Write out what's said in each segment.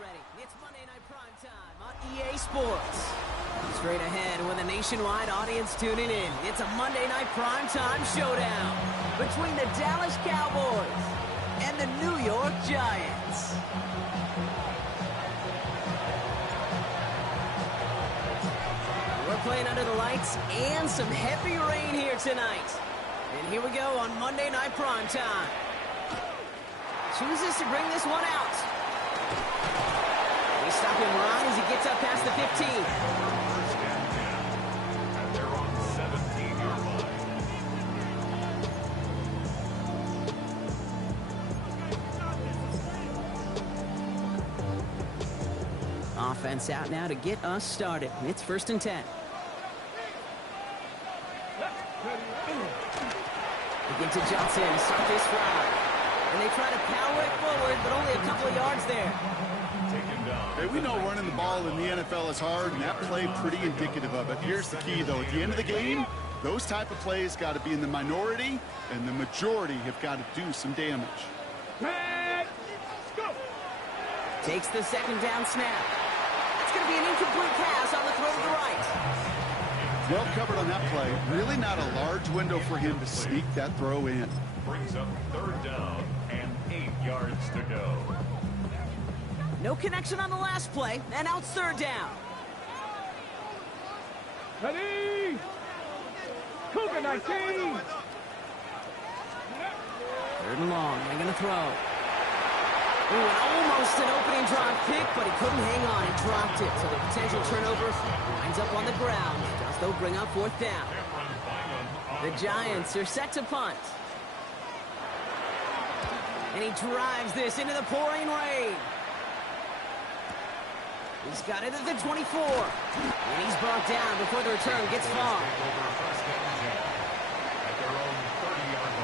ready. It's Monday Night Primetime on EA Sports. Straight ahead with a nationwide audience tuning in. It's a Monday Night Primetime showdown between the Dallas Cowboys and the New York Giants. We're playing under the lights and some heavy rain here tonight. And here we go on Monday Night Primetime. Chooses to bring this one out. We stop him right as he gets up past the 15. And they're on 17-yard line. Offense out now to get us started. It's 1st and 10. They get to Johnson to start this drive. And they try to power it forward, but only a couple of yards there. Hey, we know running the ball in the NFL is hard, and that play pretty indicative of it. Here's the key, though. At the end of the game, those type of plays got to be in the minority, and the majority have got to do some damage. Takes the second down snap. It's going to be an incomplete pass on the throw to the right. Well covered on that play. Really not a large window for him to sneak that throw in. Brings up 3rd down and 8 yards to go. No connection on the last play, and out 3rd down. Ready! Cougar 19! 3rd and long, they're going to throw. Ooh, and almost an opening drop pick, but he couldn't hang on and dropped it. So the potential turnover winds up on the ground. Does, though, bring up 4th down. The Giants are set to punt. And he drives this into the pouring rain. He's got it at the 24. And he's brought down before the return gets far. At their own 30-yard line.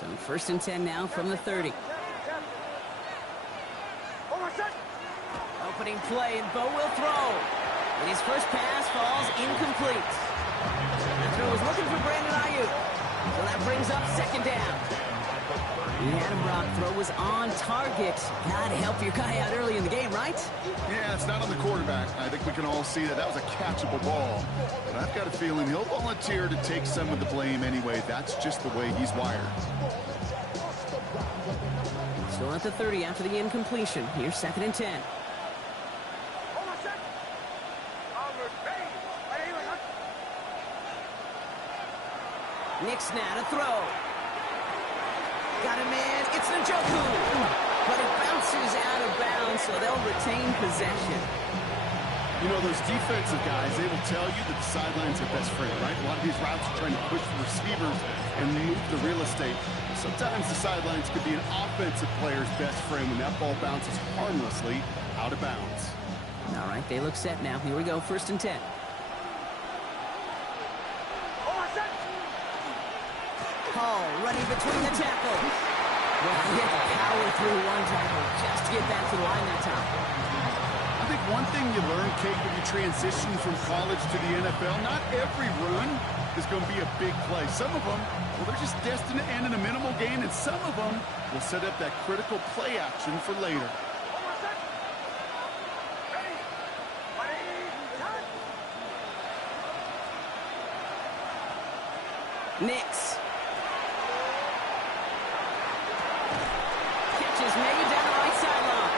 So 1st and 10 now from the 30. Opening play, and Bo will throw. And his first pass falls incomplete. The throw is looking for Brandon Ayuk. So that brings up 2nd down. Adam Brock throw was on target. Gotta help your guy out early in the game, right? Yeah, it's not on the quarterback. I think we can all see that that was a catchable ball. But I've got a feeling he'll volunteer to take some of the blame anyway. That's just the way he's wired. Still at the 30 after the incompletion. Here's 2nd and 10. Nick Snap to throw. Got a man, it's Njoku. But it bounces out of bounds, so they'll retain possession. You know, those defensive guys, they will tell you that the sideline's their best friend, right? A lot of these routes are trying to push the receivers and move the real estate. Sometimes the sidelines could be an offensive player's best friend when that ball bounces harmlessly out of bounds. All right, they look set now. Here we go, 1st and 10. Hall running between the tackles. Well, he had to power through one tackle just to get back to the line that time. I think one thing you learn, Kate, when you transition from college to the NFL, not every run is going to be a big play. Some of them, well, they're just destined to end in a minimal gain, and some of them will set up that critical play action for later. Nix. Catch is made down the right sideline.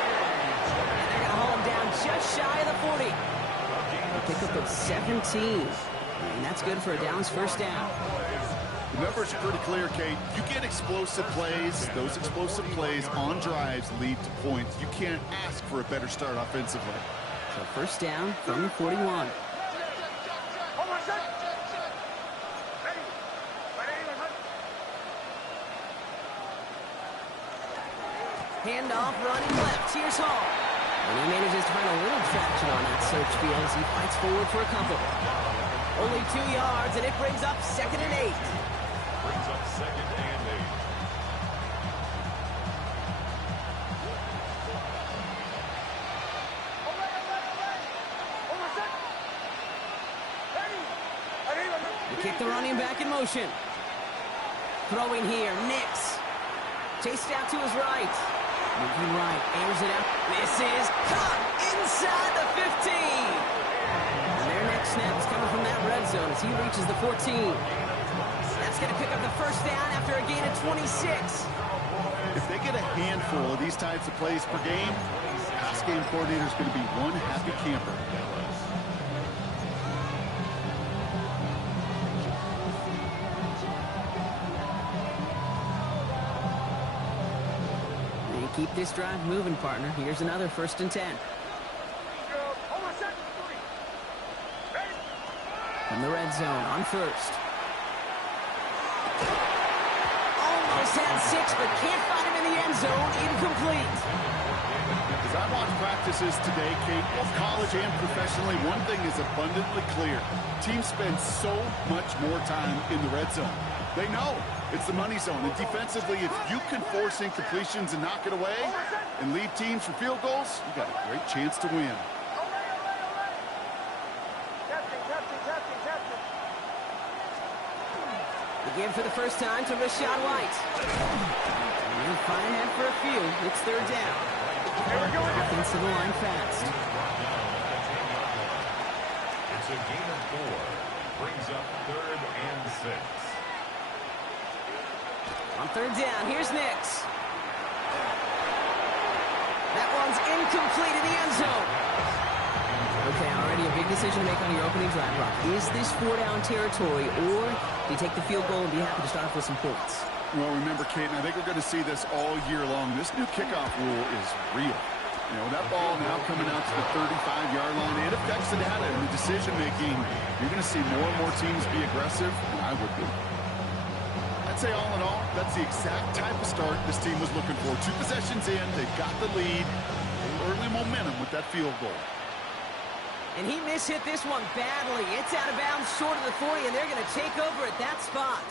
And they're going to haul him down just shy of the 40. They pick up at 17. And that's good for a Dallas 1st down. The numbers are pretty clear, Kate. You get explosive plays. Those explosive plays on drives lead to points. You can't ask for a better start offensively. So 1st down from the 41. Handoff running left. Here's Hall. And he manages to find a little traction on that search field as he fights forward for a couple. Only 2 yards, and it brings up 2nd and 8. Brings up 2nd and 8. They kick the running back in motion. Throwing here, Nix. Chased out to his right. Moving right, airs it out. This is caught inside the 15. And their next snap is coming from that red zone as he reaches the 14. That's going to pick up the first down after a gain of 26. If they get a handful of these types of plays per game, pass game coordinator is going to be one happy camper. Keep this drive moving, partner. Here's another 1st and 10. From the red zone on 1st. Almost had 6, but can't find him in the end zone. Incomplete. As I watch practices today, Kate, both college and professionally, one thing is abundantly clear. Teams spend so much more time in the red zone. They know it's the money zone. And defensively, if you can force incompletions and knock it away and lead teams for field goals, you got a great chance to win. Again for the first time to Rashad White. And fine ahead for a few. It's 3rd down. Offensive line fast. It's a gain of 4. Brings up 3rd and 6. On 3rd down, here's Nix. That one's incomplete in the end zone. Okay, already a big decision to make on your opening drive, Brock. Is this 4-down territory, or do you take the field goal and be happy to start off with some points? Well, remember, Kate, and I think we're going to see this all year long. This new kickoff rule is real. You know, that ball now coming out to the 35-yard line, it affects the data and the decision-making. You're going to see more and more teams be aggressive, and I would be. I'd say all in all, that's the exact type of start this team was looking for. 2 possessions in, they've got the lead, early momentum with that field goal. And he mishit this one badly. It's out of bounds short of the 40, and they're going to take over at that spot.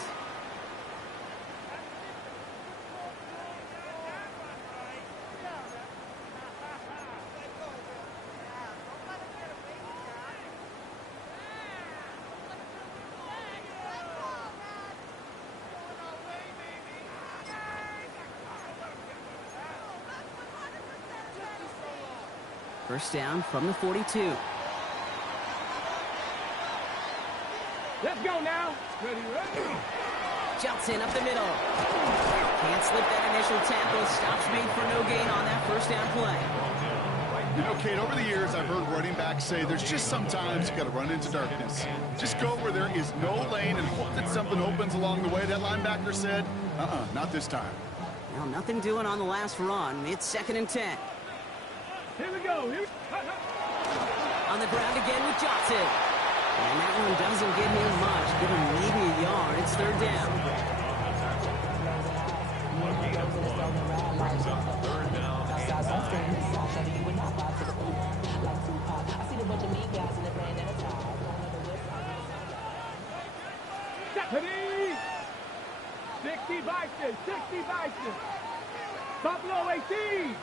First down from the 42. Let's go now. Ready, ready. Johnson up the middle. Can't slip that initial tackle. Stops made for no gain on that first down play. You know, Kate, over the years, I've heard running backs say there's just sometimes you got to run into darkness. Just go where there is no lane and hope that something opens along the way. That linebacker said, not this time. Well, nothing doing on the last run. It's 2nd and 10. Here we go. On the ground again with Johnson. And that one doesn't get him much. Give him maybe a yard. It's 3rd down. Brings up 3rd down and 9. Stephanie! 60 Bison, 60 Bison. Buffalo 18.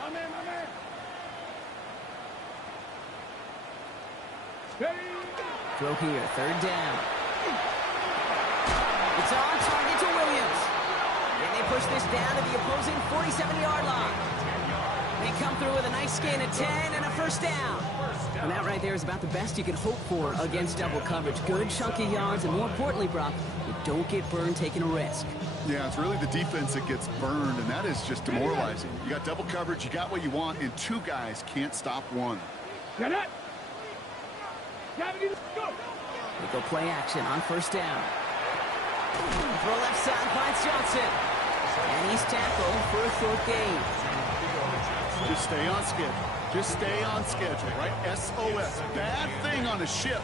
My man, my man. Throw here, 3rd down. It's on target to Williams. And they push this down to the opposing 47-yard line. They come through with a nice gain of 10 and a first down. And that right there is about the best you could hope for against double coverage. Good chunky yards, and more importantly, Brock, you don't get burned taking a risk. Yeah, it's really the defense that gets burned, and that is just demoralizing. You got double coverage, you got what you want, and 2 guys can't stop one. Get it. They go play action on first down. Throw left side finds Johnson. And he's tackled for a short gain. Just stay on schedule. Just stay on schedule, right? SOS. Bad thing on a ship.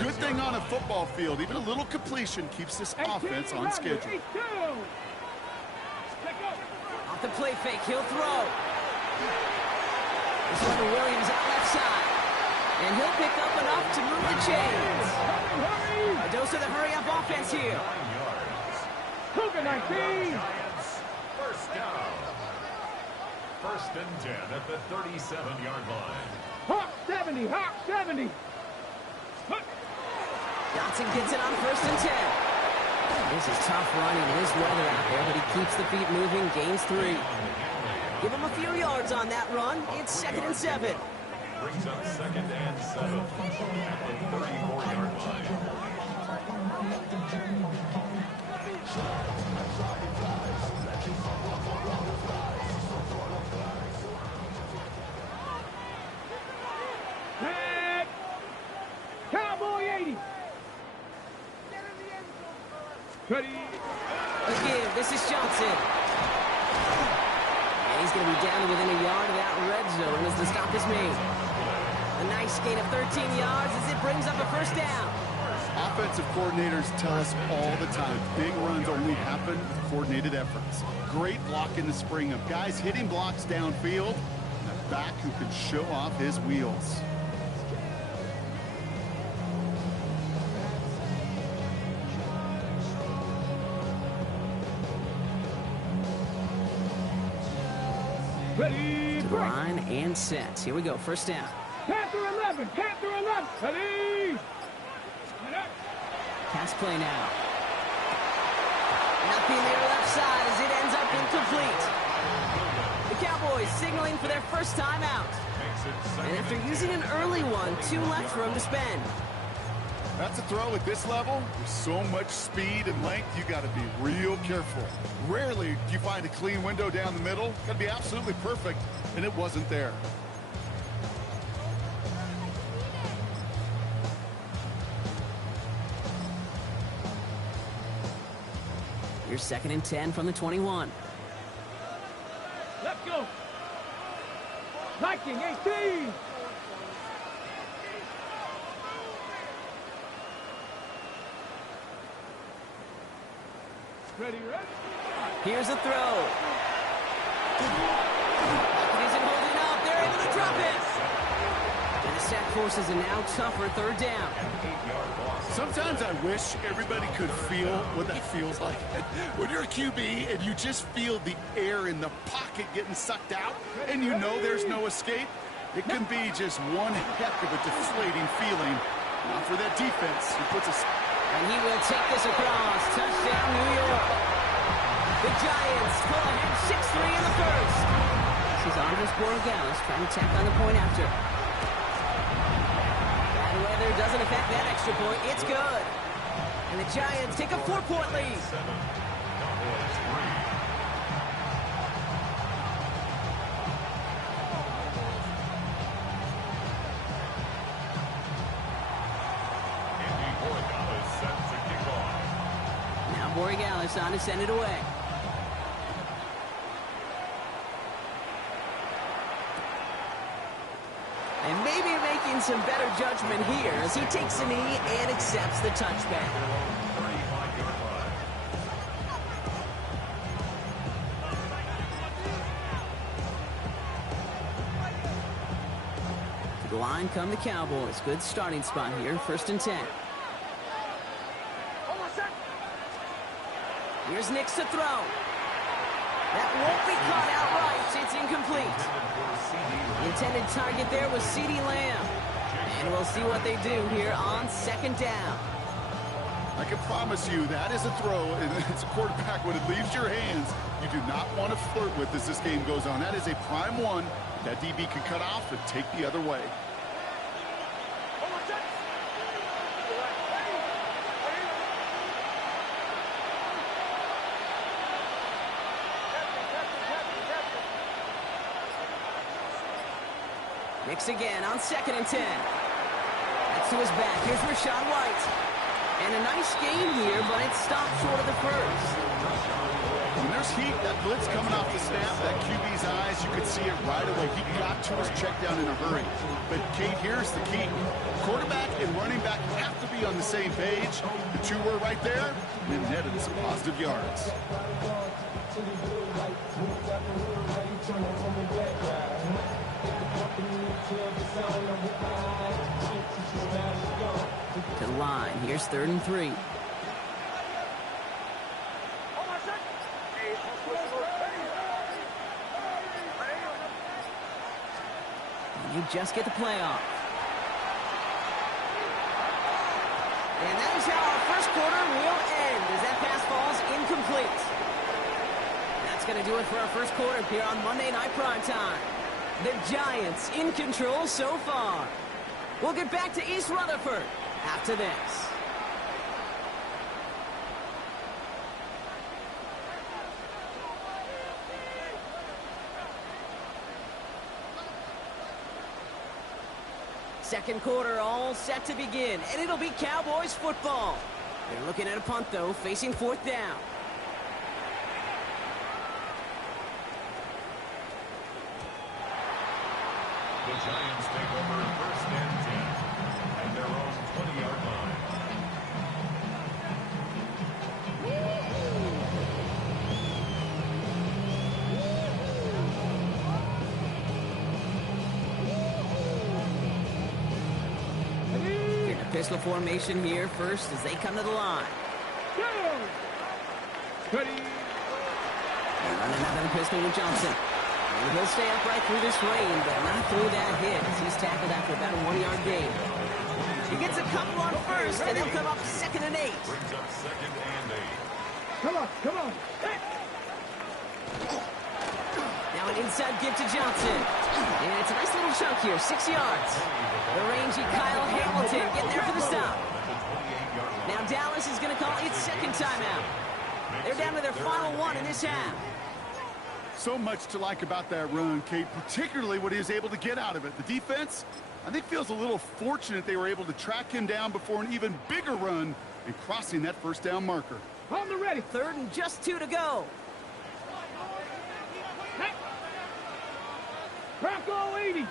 Good thing on a football field. Even a little completion keeps this offense on schedule. Off the play fake, he'll throw. This one to Williams out left side. And he'll pick up enough to move the chains. A dose of the hurry-up offense here. 9 yards. Cougar 19. First down. First and 10 at the 37-yard line. Hawk 70. Hawk 70. Johnson gets it on first and 10. This is tough running. This weather out there, but he keeps the feet moving, gains 3. Give him a few yards on that run. It's 2nd and 7. Brings up 2nd and 7 at the 34-yard line. Head. Cowboy 80. Ready. Again, this is Johnson. And he's going to be down to within a yard of that red zone as the stop is made. A nice gain of 13 yards as it brings up a first down. Offensive coordinators tell us all the time, big runs only happen with coordinated efforts. Great block in the spring of guys hitting blocks downfield, and a back who can show off his wheels. Ready. To the line and set. Here we go, first down. Panther 11. Panther 11. Ready. Pass play now. Nothing there left side as it ends up incomplete. The Cowboys signaling for their first time out. And after using an early one, 2 left for him to spend. That's a throw at this level. With so much speed and length, you got to be real careful. Rarely do you find a clean window down the middle. Got to be absolutely perfect, and it wasn't there. Here's 2nd and 10 from the 21. Let's go. Viking 18. Ready, ready. Here's a throw. It isn't holding up. They're able to drop it. And the sack forces a now tougher 3rd down. Sometimes I wish everybody could feel what that feels like. When you're a QB and you just feel the air in the pocket getting sucked out and you know there's no escape, it can be just one heck of a deflating feeling. Now for that defense, who puts us... And he will take this across. Touchdown, New York. The Giants pull ahead 6-3 in the first. This is Andres Borregales trying to tack on the point after. Bad weather doesn't affect that extra point. It's good. And the Giants take a 4-point lead. Now Borregales on to send it away. And maybe making some better judgment here as he takes a knee and accepts the touchback. To the line come the Cowboys. Good starting spot here, 1st and 10. Here's Nix to throw. That won't be caught outright. It's incomplete. The intended target there was CeeDee Lamb. And we'll see what they do here on 2nd down. I can promise you that is a throw, and it's a quarterback when it leaves your hands. You do not want to flirt with as this game goes on. That is a prime one that DB can cut off and take the other way. Nix again on 2nd and 10. That's to his back. Here's Rachaad White. And a nice gain here, but it stopped short of the first. When there's heat, that blitz coming off the snap, that QB's eyes, you could see it right away. He got to his check down in a hurry. But, Kate, here's the key. Quarterback and running back have to be on the same page. The two were right there and netted some positive yards. To the line. Here's 3rd and 3. And you just get the playoff. And that is how our first quarter will end as that pass falls incomplete. That's going to do it for our first quarter here on Monday Night Primetime. The Giants in control so far. We'll get back to East Rutherford after this. Second quarter all set to begin, and it'll be Cowboys football. They're looking at a punt, though, facing 4th down. The Giants take over 1st and 10 at their own 20-yard line. In a pistol formation here first as they come to the line. Ready. They're running out of the pistol with Johnson. And he'll stay upright through this rain, but not through that hit as he's tackled after about a 1-yard gain. He gets a couple on first, and they'll come up 2nd and 8. Brings up 2nd and 8. Come on, come on. Hey. Now an inside give to Johnson. And it's a nice little chunk here, 6 yards. The rangy Kyle Hamilton getting there for the stop. Now Dallas is going to call its 2nd timeout. They're down to their final one in this half. So much to like about that run, Kate, particularly what he was able to get out of it. The defense, I think, feels a little fortunate they were able to track him down before an even bigger run and crossing that 1st down marker. On the ready. 3rd and just 2 to go. Hey. Bronco 80.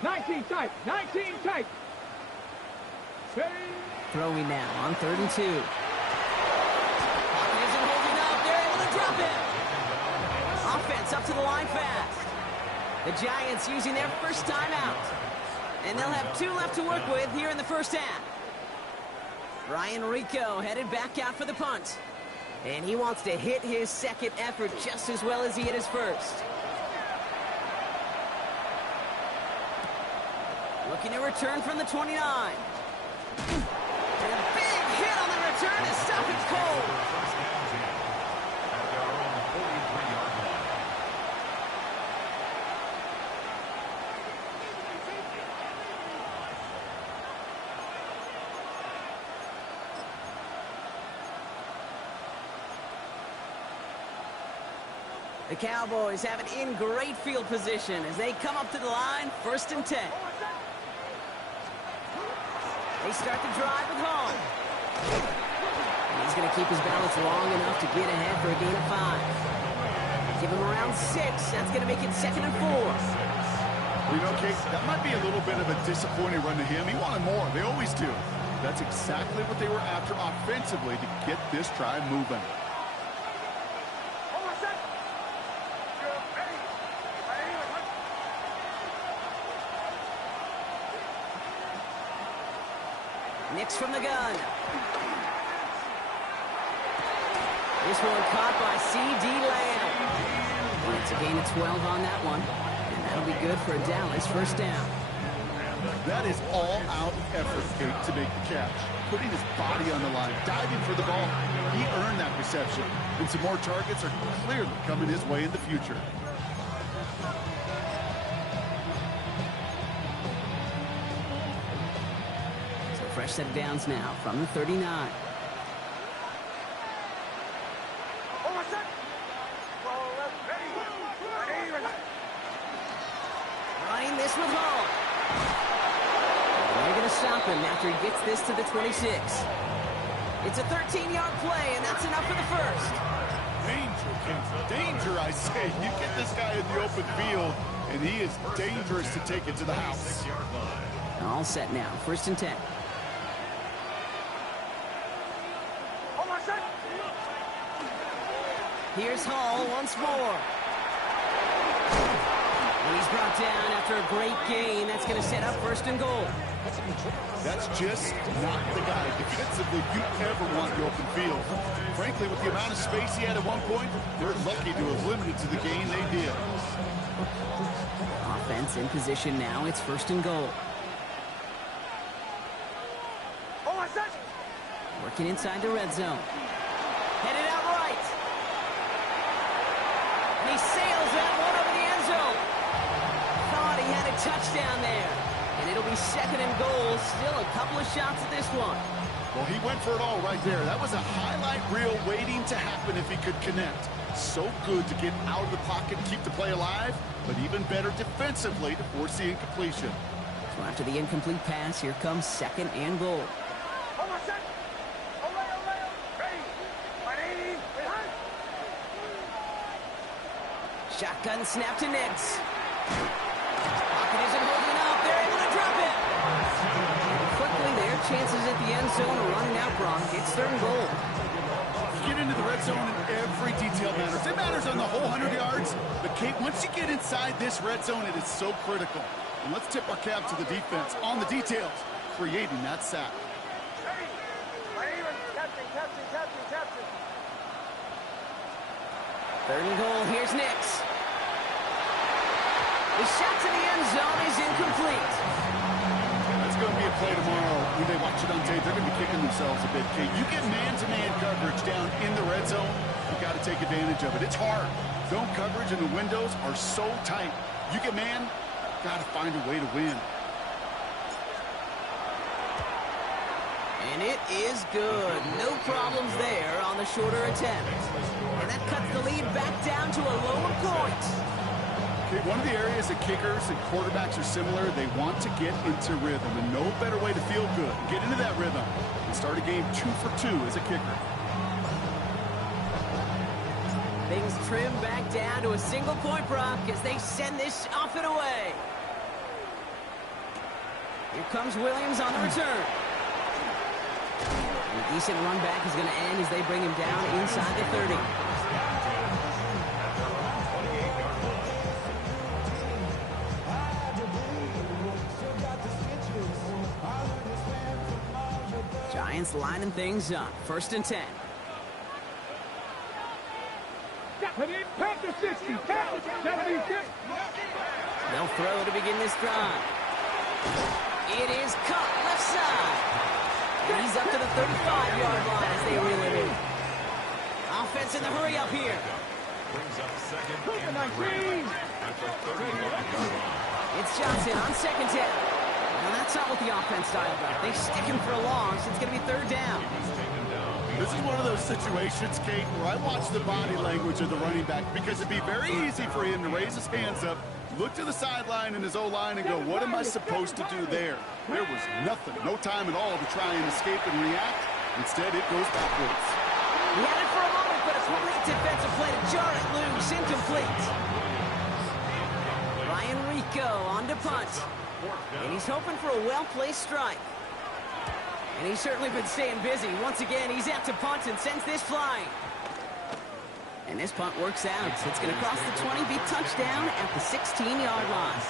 19 tight. 19 tight. Ready. Throwing now on 3rd and 2. Pocket isn't holding up. They're able to drop it. Offense up to the line fast. The Giants using their first timeout. And they'll have 2 left to work with here in the first half. Ryan Rico headed back out for the punt. And he wants to hit his 2nd effort just as well as he hit his first. Looking to return from the 29. And a big hit on the return to stop it cold. First and 10 at their own 43-yard line. The Cowboys have it in great field position as they come up to the line, 1st and 10. They start the drive with Hall. And he's going to keep his balance long enough to get ahead for a gain of 5. Give him around 6. That's going to make it 2nd and 4. You know, Kate, that might be a little bit of a disappointing run to him. He wanted more. They always do. That's exactly what they were after offensively to get this drive moving. Nix from the gun. This one caught by C.D. Lamb. And it's a gain of 12 on that one. And that'll be good for a Dallas 1st down. That is all-out effort, Kate, to make the catch. Putting his body on the line, diving for the ball. He earned that reception. And some more targets are clearly coming his way in the future. Fresh set of downs now from the 39. Running this with Hall. And they're going to stop him after he gets this to the 26. It's a 13-yard play, and that's enough for the first. Danger, Kate. Danger, I say. You get this guy in the open field, and he is dangerous to take it to the house. All set now, 1st and 10. Here's Hall once more. And he's brought down after a great gain. That's going to set up first and goal. That's just not the guy defensively you ever want in the open field. Frankly, with the amount of space he had at one point, they're lucky to have limited to the gain they did. Offense in position now. It's first and goal. Working inside the red zone. Headed out right. And he sails that one over the end zone. Thought he had a touchdown there. And it'll be second and goal. Still a couple of shots at this one. Well, he went for it all right there. That was a highlight reel waiting to happen if he could connect. So good to get out of the pocket and keep the play alive, but even better defensively to force the incompletion. So after the incomplete pass, here comes second and goal. Shotgun snap to Nix. Pocket isn't holding up. They're able to drop it. Quickly, their chances at the end zone are running out, Brock. It's third and goal. You get into the red zone and every detail matters. It matters on the whole 100 yards. But, Kate, once you get inside this red zone, it is so critical. And let's tip our cap to the defense on the details, creating that sack. Third and goal. Here's Nix. The shot to the end zone is incomplete. That's going to be a play tomorrow. When they watch it on tape, they're going to be kicking themselves a bit, Kate. You get man-to-man coverage down in the red zone, you got to take advantage of it. It's hard. Zone coverage and the windows are so tight. You get man, got to find a way to win. And it is good. No problems there on the shorter attempt. And that cuts the lead back down to a lower point. Okay, one of the areas that kickers and quarterbacks are similar, they want to get into rhythm. And no better way to feel good, get into that rhythm, and start a game 2 for 2 as a kicker. Things trim back down to a single point, Brock, as they send this off and away. Here comes Williams on the return. And a decent run back is going to end as they bring him down inside the 30. Giants lining things up. First and 10. They'll throw to begin this drive. It is caught left side. And he's up to the 35-yard line as they reel it in. Offense in the hurry up here. Brings up second and 3 at the 30-yard line. It's Johnson on second down. Now that's not what the offense dialed up. They stick him for a long, so it's going to be third down. This is one of those situations, Kate, where I watch the body language of the running back because it'd be very easy for him to raise his hands up, look to the sideline and his O-line and go, what am I supposed to do there? There was nothing, no time at all to try and escape and react. Instead, it goes backwards. He had it for a moment, but a complete defensive play to jar it loose, incomplete. Ryan Rico on to punt. And he's hoping for a well-placed strike. And he's certainly been staying busy. Once again, he's out to punt and sends this flying. And this punt works out. It's going to cross the 20, be touchdown at the 16-yard line.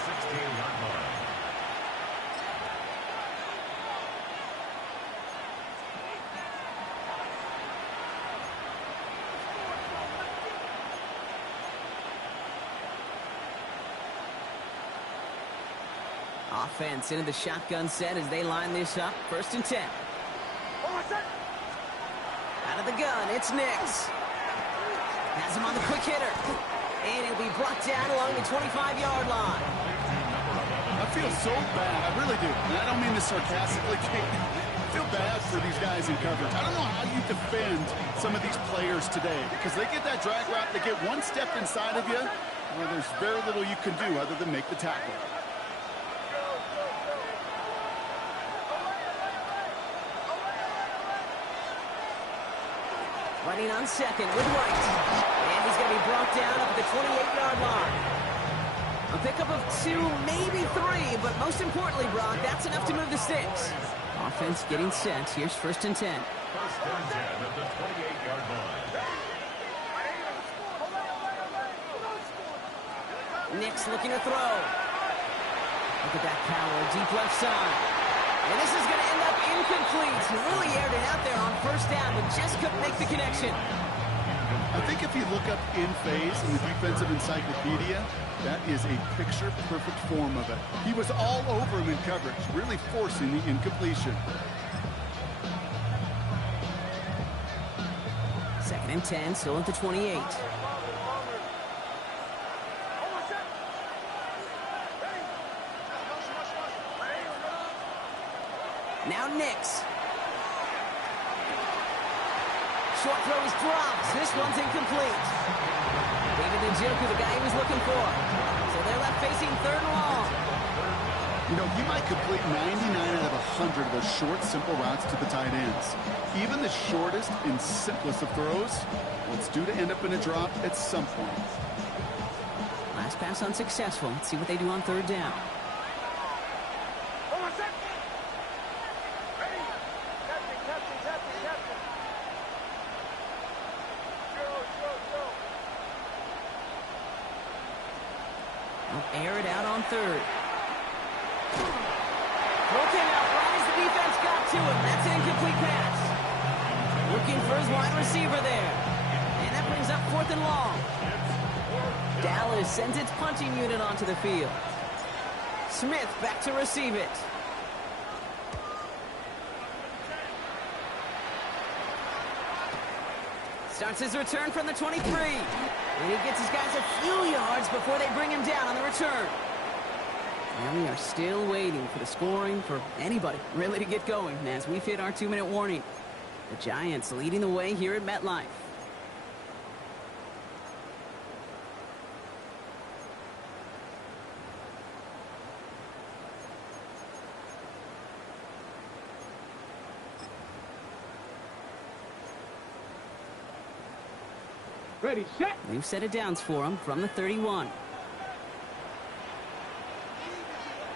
Offense into the shotgun set as they line this up. First and 10. Out of the gun, it's Nix. Has him on the quick hitter. And he'll be brought down along the 25-yard line. I feel so bad. I really do. And I don't mean this sarcastically, Kate. I feel bad for these guys in coverage. I don't know how you defend some of these players today because they get that drag route, they get one step inside of you, well, there's very little you can do other than make the tackle. Running on second with White. And he's going to be brought down up at the 28-yard line. A pickup of 2, maybe 3, but most importantly, Brock, that's enough to move the sticks. Offense getting set. Here's first and 10. First and 10 at the 28-yard line. Nix looking to throw. Look at that power, deep left side. And this is going to end up incomplete. He really aired it out there on first down, but just couldn't make the connection. I think if you look up in phase in the defensive encyclopedia, that is a picture-perfect form of it. He was all over him in coverage, really forcing the incompletion. 2nd and 10, still at the 28. Now Nix. Short throw is dropped. This one's incomplete. David Njoku, the guy he was looking for. So they're left facing 3rd and long. You know, he might complete 99 out of 100 of those short, simple routes to the tight ends. Even the shortest and simplest of throws, well, it's due to end up in a drop at some point. Last pass unsuccessful. Let's see what they do on 3rd down. Air it out on 3rd. Throw came out right as the defense got to him. That's an incomplete pass. Looking for his wide receiver there. And that brings up 4th and long. Dallas sends its punting unit onto the field. Smith back to receive it. Starts his return from the 23. And he gets his guys a few yards before they bring him down on the return. And we are still waiting for the scoring for anybody really to get going as we've hit our 2-minute warning. The Giants leading the way here at MetLife. Ready, set. New set of downs for him from the 31.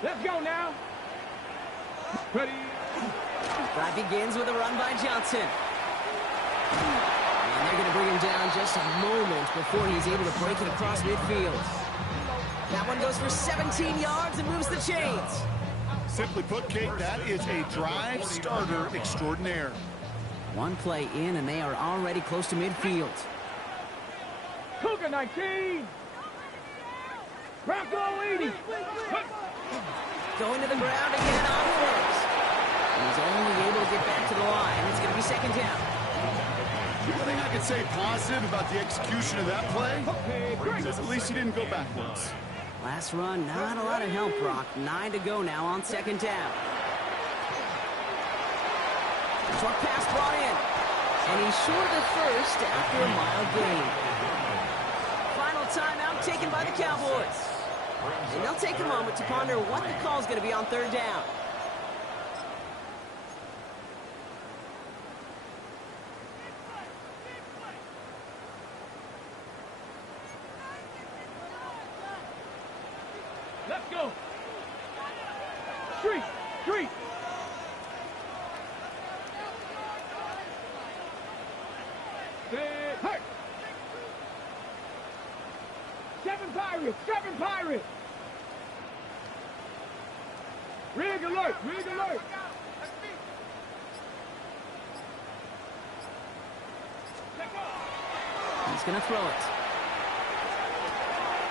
Let's go now. Ready. Drive begins with a run by Johnson. And they're going to bring him down just a moment before he's able to break it across midfield. That one goes for 17 yards and moves the chains. Simply put, Kate, that is a drive starter extraordinaire. One play in, and they are already close to midfield. Cougar 19. Bronco 80. Going to the ground again on first. And he's only able to get back to the line. It's going to be 2nd down. The thing I could say positive about the execution of that play is at least he didn't go backwards. Last run, not a lot of help, Brock. 9 to go now on 2nd down. Short pass brought in. And he's short of the first after a mild gain. Final timeout taken by the Cowboys. And they'll take a moment to ponder what the call is going to be on 3rd down. Let's go. Street. Hey. 7 Pirates. Rig alert. He's going to throw it.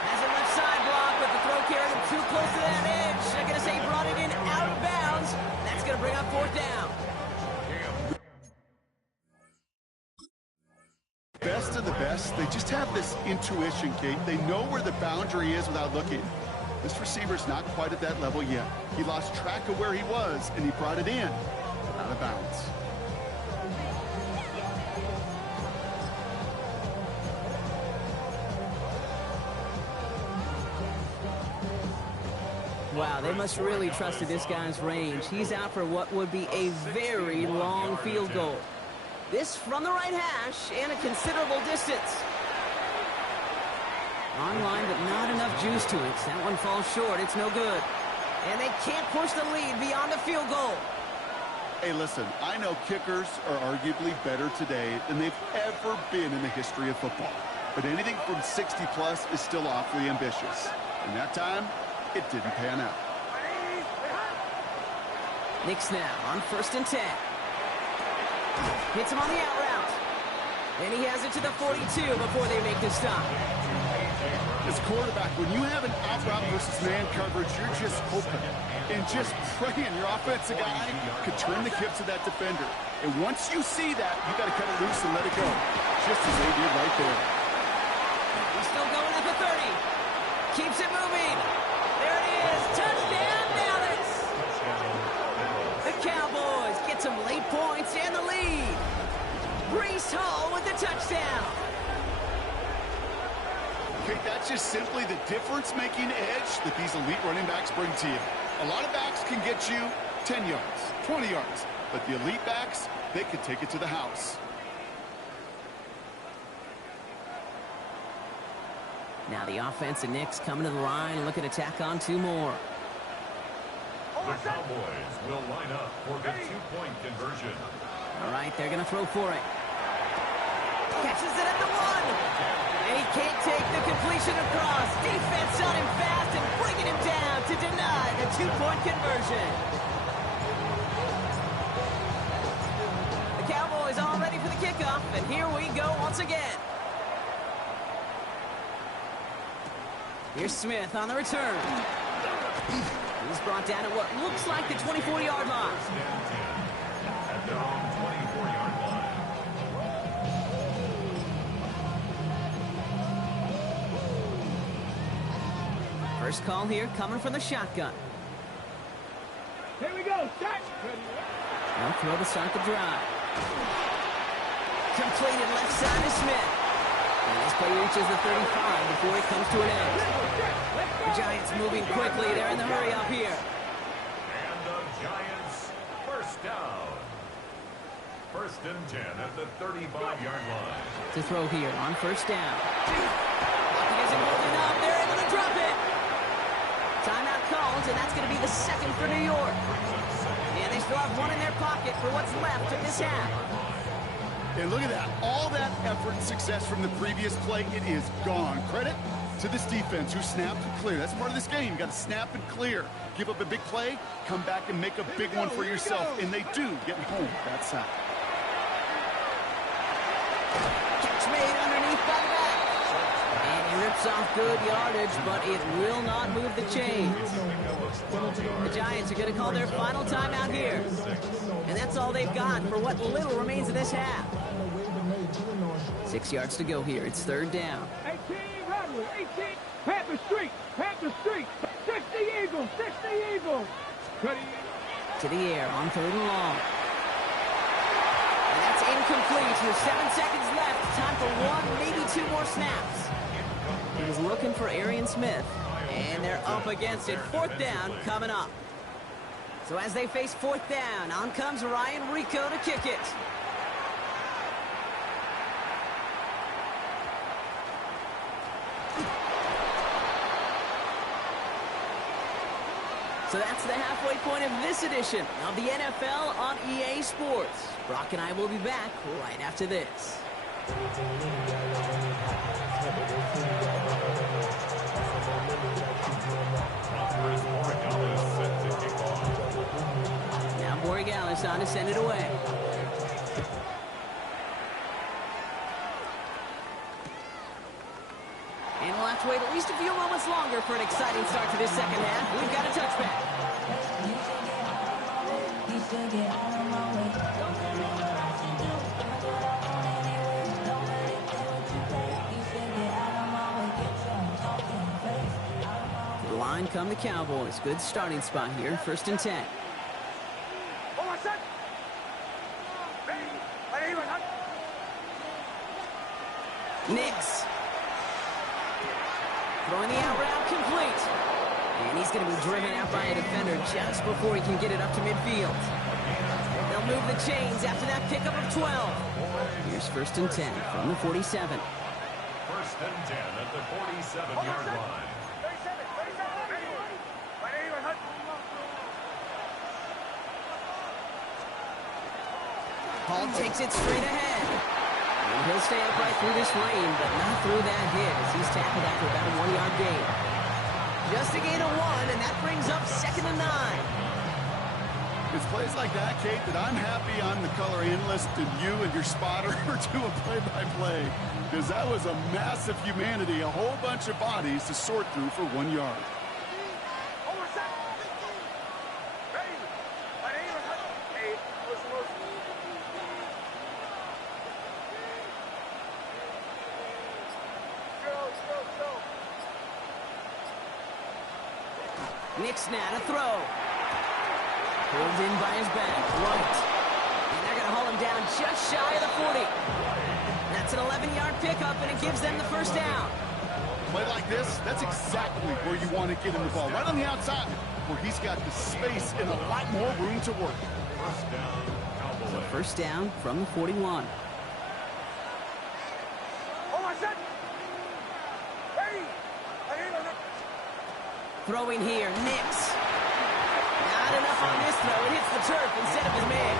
Has a left side block, but the throw carried him too close to that edge. They're going to say he brought it in out of bounds. That's going to bring up 4th down. Best of the best, they just have this intuition, Kate. They know where the boundary is without looking. This receiver's not quite at that level yet. He lost track of where he was, and he brought it in out of bounds. Wow, they must really trusted this guy's range. He's out for what would be a very long field goal. This from the right hash and a considerable distance. Online, but not enough juice to it. That one falls short. It's no good. And they can't push the lead beyond the field goal. Hey, listen, I know kickers are arguably better today than they've ever been in the history of football. But anything from 60-plus is still awfully ambitious. And that time, it didn't pan out. Knicks now on 1st and 10. Hits him on the out route. And he has it to the 42 before they make the stop. As a quarterback, when you have an out route versus man coverage, you're just hoping and just praying your offensive guy could turn the hips of that defender. And once you see that, you got to cut it loose and let it go, just as they did right there. He's still going at the 30. Keeps it moving. There it is. Touchdown, Dallas. The Cowboys get some late points and the lead. Breece Hall with the touchdown. Okay, that's just simply the difference-making edge that these elite running backs bring to you. A lot of backs can get you 10 yards, 20 yards, but the elite backs, they can take it to the house. Now the offense and Knicks coming to the line, looking to tack on 2 more. The Cowboys will line up for the 2-point conversion. All right, they're going to throw for it. Catches it at the 1. And he can't take the completion across. Defense on him fast and bringing him down to deny the 2-point conversion. The Cowboys all ready for the kickoff, and here we go once again. Here's Smith on the return. He's brought down at what looks like the 24-yard line. At their own 24-yard line. First call here coming from the shotgun. Here we go. Shot. They'll throw to start the drive. Completed left side to Smith. And this play reaches the 35 before it comes to an end. The Giants moving quickly. They're in the hurry up here. And the Giants first down. 1st and 10 at the 35-yard line. To throw here on 1st down. He isn't holding up. They're able to drop it. Timeout called, and that's going to be the 2nd for New York. And they still have 1 in their pocket for what's left of this half. And look at that. All that effort and success from the previous play, it is gone. Credit to this defense who snapped and cleared. That's part of this game. You got to snap and clear. Give up a big play, come back and make a big one for yourself. And they do, getting home that side. Catch made underneath by the back. And he rips off good yardage, but it will not move the chains. The Giants are going to call their final timeout here. And that's all they've got for what little remains of this half. 6 yards to go here. It's 3rd down. 18, Rodley, 18. Panther Street, Panther Street. 60 Eagles, 60 Eagles. Ready. To the air on 3rd and long. And that's incomplete with 7 seconds left. Time for 1, maybe 2 more snaps. He was looking for Arian Smith. And they're up against it. 4th down coming up. So as they face 4th down, on comes Ryan Rico to kick it. So that's the halfway point of this edition of the NFL on EA Sports. Brock and I will be back right after this. Now Borregales on to send it away. And we'll have to wait at least a few moments longer for an exciting start to this second half. We've got a touchback. To the line come the Cowboys. Good starting spot here. 1st and 10. Knicks. Throwing the out route complete. And he's going to be driven out by a defender just before he can get it up to midfield. They'll move the chains after that pickup of 12. Here's 1st and 10 from the 47. 1st and 10 at the 47-yard line. Hall takes it straight ahead. And he'll stay upright through this rain, but not through that hit as he's tackled after about a 1-yard gain. Just a gain of 1, and that brings up 2nd and 9. It's plays like that, Kate, that I'm happy I'm the color analyst and you and your spotter are doing play-by-play. Because that was a massive humanity, a whole bunch of bodies to sort through for 1 yard. Nick's now to throw. Pulled in by his back, right. And they're going to haul him down just shy of the 40. That's an 11-yard pickup, and it gives them the first down. Play like this, that's exactly where you want to get him the ball. Right on the outside, where he's got the space and a lot more room to work. First down, Cowboys. So first down from the 41. Throwing here, Nix. Not enough on this throw. It hits the turf instead of his man.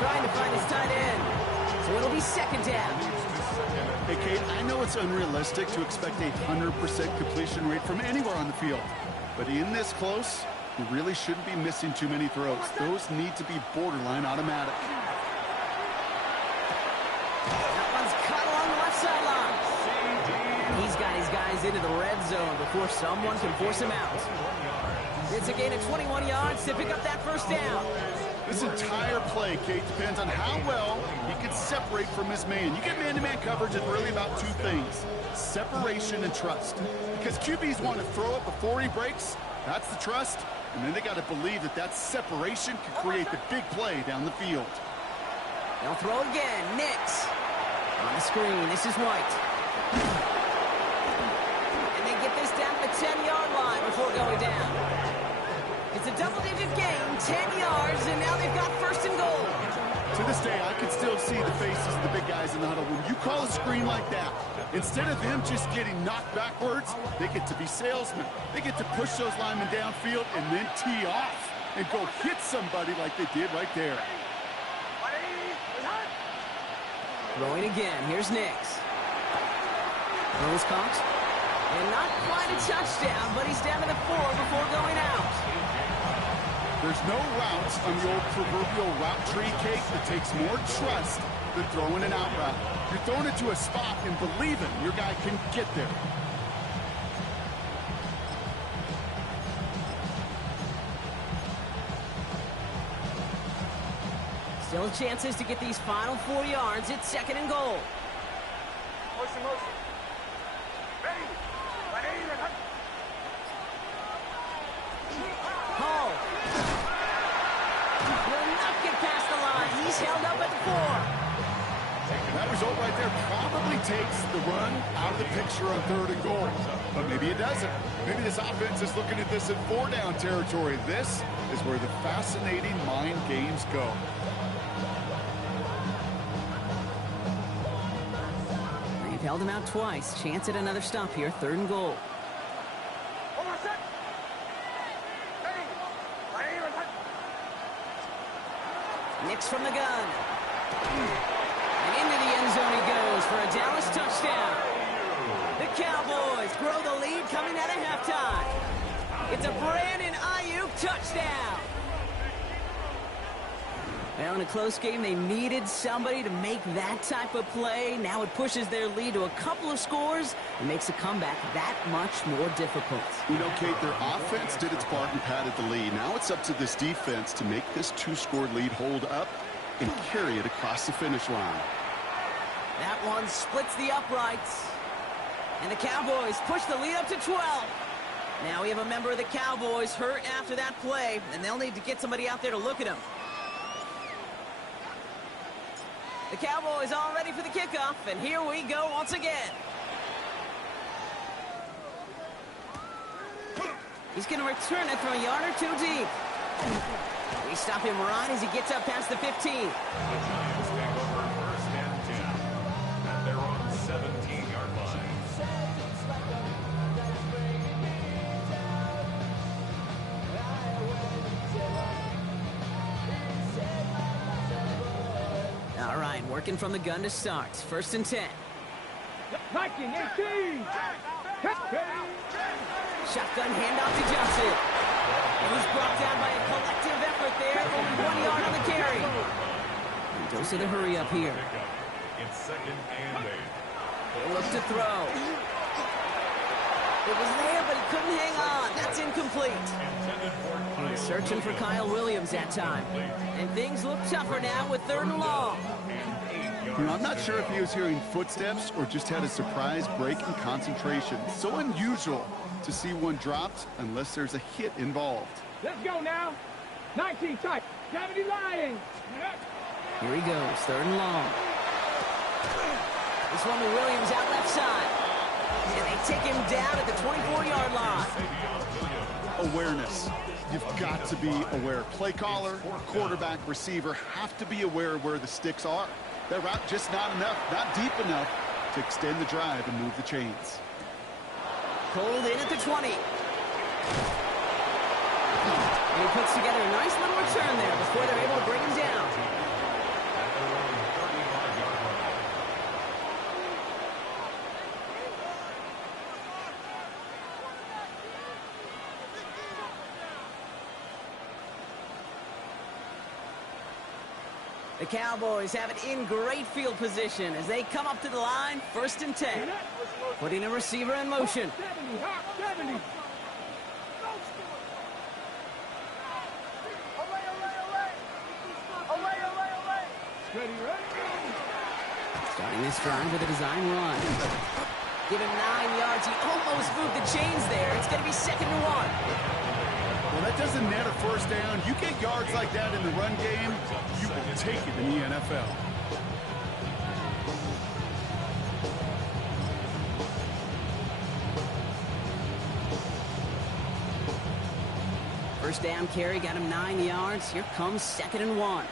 Trying to find his tight end. So it'll be 2nd down. Hey, Kate, I know it's unrealistic to expect a 100% completion rate from anywhere on the field. But in this close, you really shouldn't be missing too many throws. Those need to be borderline automatic. That one's caught along the left sideline. He's got his guys into the red zone before someone can force him out. It's a gain of 21 yards to pick up that first down. This entire play, Kate, depends on how well he can separate from his man. You get man-to-man coverage, it's really about 2 things: separation and trust. Because QBs want to throw it before he breaks. That's the trust. And then they got to believe that that separation can create the big play down the field. They'll throw again. Nix. On the screen, this is White. And they get this down to the 10-yard line before going down. It's a double-digit gain, 10 yards, and now they've got 1st and goal. To this day, I can still see the faces of the big guys in the huddle. When you call a screen like that, instead of them just getting knocked backwards, they get to be salesmen. They get to push those linemen downfield and then tee off and go hit somebody like they did right there. Throwing again. Here's Nix. Throws caught. And not quite a touchdown, but he's down to the 4 before going out. There's no routes on the old proverbial route tree, Kate, that takes more trust than throwing an out route. You're throwing it to a spot and believing your guy can get there. Still chances to get these final 4 yards. It's 2nd and goal. Motion. Ready. Hall. Will not get past the line. He's held up at the 4. That result right there probably takes the run out of the picture on 3rd and goal. But maybe it doesn't. Maybe this offense is looking at this in 4-down territory. This is where the fascinating mind games go. They've held him out twice. Chance at another stop here. 3rd and goal. Nix from the gun. And into the end zone he goes for a Dallas touchdown. The Cowboys grow the lead coming out of halftime. It's a Brandon Ayuk touchdown. Well, in a close game, they needed somebody to make that type of play. Now it pushes their lead to a couple of scores and makes a comeback that much more difficult. You know, Kate, their offense did its part and padded the lead. Now it's up to this defense to make this 2-score lead hold up and carry it across the finish line. That one splits the uprights. And the Cowboys push the lead up to 12. Now we have a member of the Cowboys hurt after that play, and they'll need to get somebody out there to look at him. The Cowboys all ready for the kickoff, and here we go once again. He's going to return it from a yard or 2 deep. We stop him right as he gets up past the 15. The Giants take over 1st and 10. And they're on 17-yard line. All right, working from the gun to start. 1st and 10. Viking 18. Shotgun handoff to Johnson. And he's brought down by a collective effort there. Only 1 yard on the carry. And dose of the hurry up here. It's 2nd and 8. They look to throw. It was there, but he couldn't hang on. That's incomplete. He was searching for Kyle Williams that time. And things look tougher now with 3rd and long. You know, I'm not sure if he was hearing footsteps or just had a surprise break in concentration. So unusual to see one dropped unless there's a hit involved. Let's go now. 19 tight. 70 Lions. Here he goes, 3rd and long. This one to Williams out left side. And they take him down at the 24-yard line. Awareness. You've got to be aware. Play caller, quarterback, receiver have to be aware of where the sticks are. That route just not enough, not deep enough to extend the drive and move the chains. Pulled in at the 20. And he puts together a nice little return there before they're able to bring him down. The Cowboys have it in great field position as they come up to the line, 1st and 10. Putting a receiver in motion. 70, hot 70. Ready, ready. Starting this drive with a design run. Give him 9 yards. He almost moved the chains there. It's going to be 2nd and 1. Well, that doesn't net a 1st down. You get yards like that in the run game, you will take it in the NFL. First down carry got him 9 yards. Here comes 2nd and 1.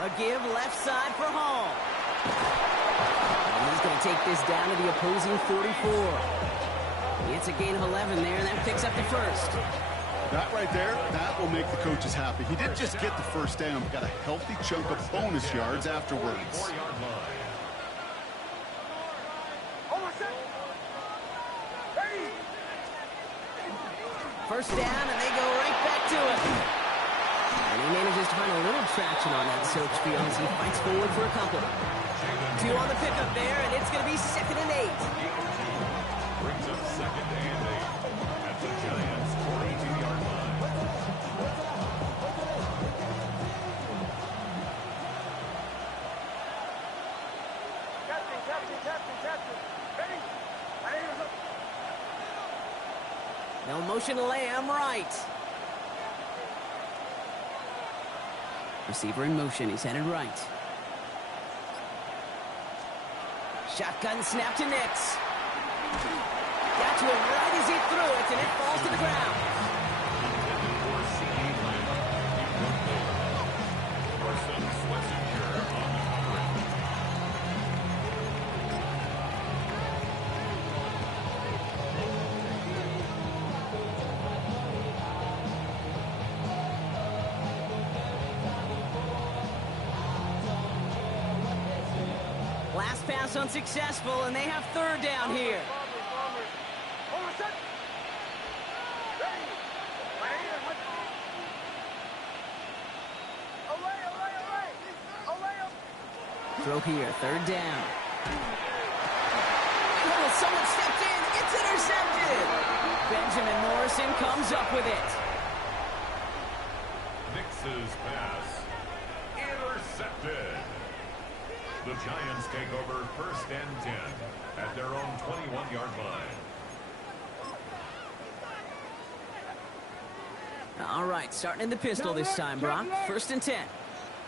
A give left side for Hall. And he's going to take this down to the opposing 44. He hits a gain of 11 there, and that picks up the 1st. That right there, that will make the coaches happy. He didn't just get the 1st down, but got a healthy chunk of bonus yards afterwards. First down, and they go right back to it. And he manages to find a little traction on that search field as he fights forward for a couple. 2 on the pickup there, and it's going to be 2nd and 8. Brings up 2nd and 8 at the Giants' 42-yard line. No motion to Lamb right. Receiver in motion. He's headed right. Shotgun snap to Nix. Got to it right as he threw it, and it falls to the ground. Last pass unsuccessful, and they have 3rd down here. Throw here, 3rd down. Oh, someone stepped in. It's intercepted. Benjamin Morrison comes up with it. Nix's pass intercepted. The Giants take over 1st and 10 at their own 21-yard line. All right, starting in the pistol this time, Brock. 1st and 10.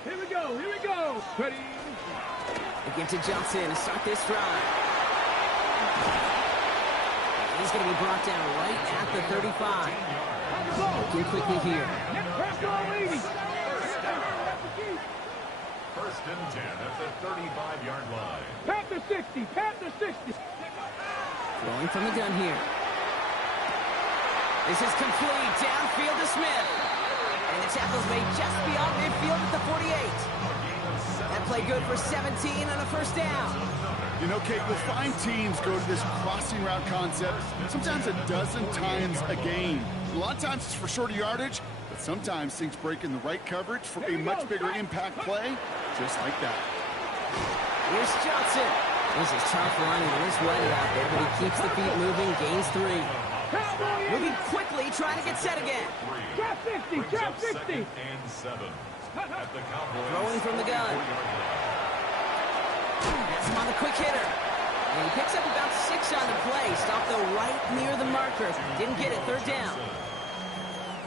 Here we go, here we go. Ready. They get to Johnson to start this drive. He's going to be brought down right at the 35. Looking quickly here. First and 10 at the 35-yard line. Panther 60, Panther 60. Throwing from the gun here. This is complete. Downfield to Smith. And the tackle's made just beyond midfield at the 48. That play good for 17 on a first down. You know, Kate, we'll find teams go to this crossing route concept sometimes a dozen times a game. A lot of times it's for shorter yardage, but sometimes things break in the right coverage for a much bigger impact play, just like that. Here's Johnson. This is tough running. There's weather out there, but he keeps the feet moving, gains 3. Moving quickly, trying to get set again. Trap 50, trap 50. And 7 at the Cowboys. Throwing from the gun. That's him on the quick hitter. And he picks up about 6 on the play. Stopped though right near the marker. Didn't get it. Third down.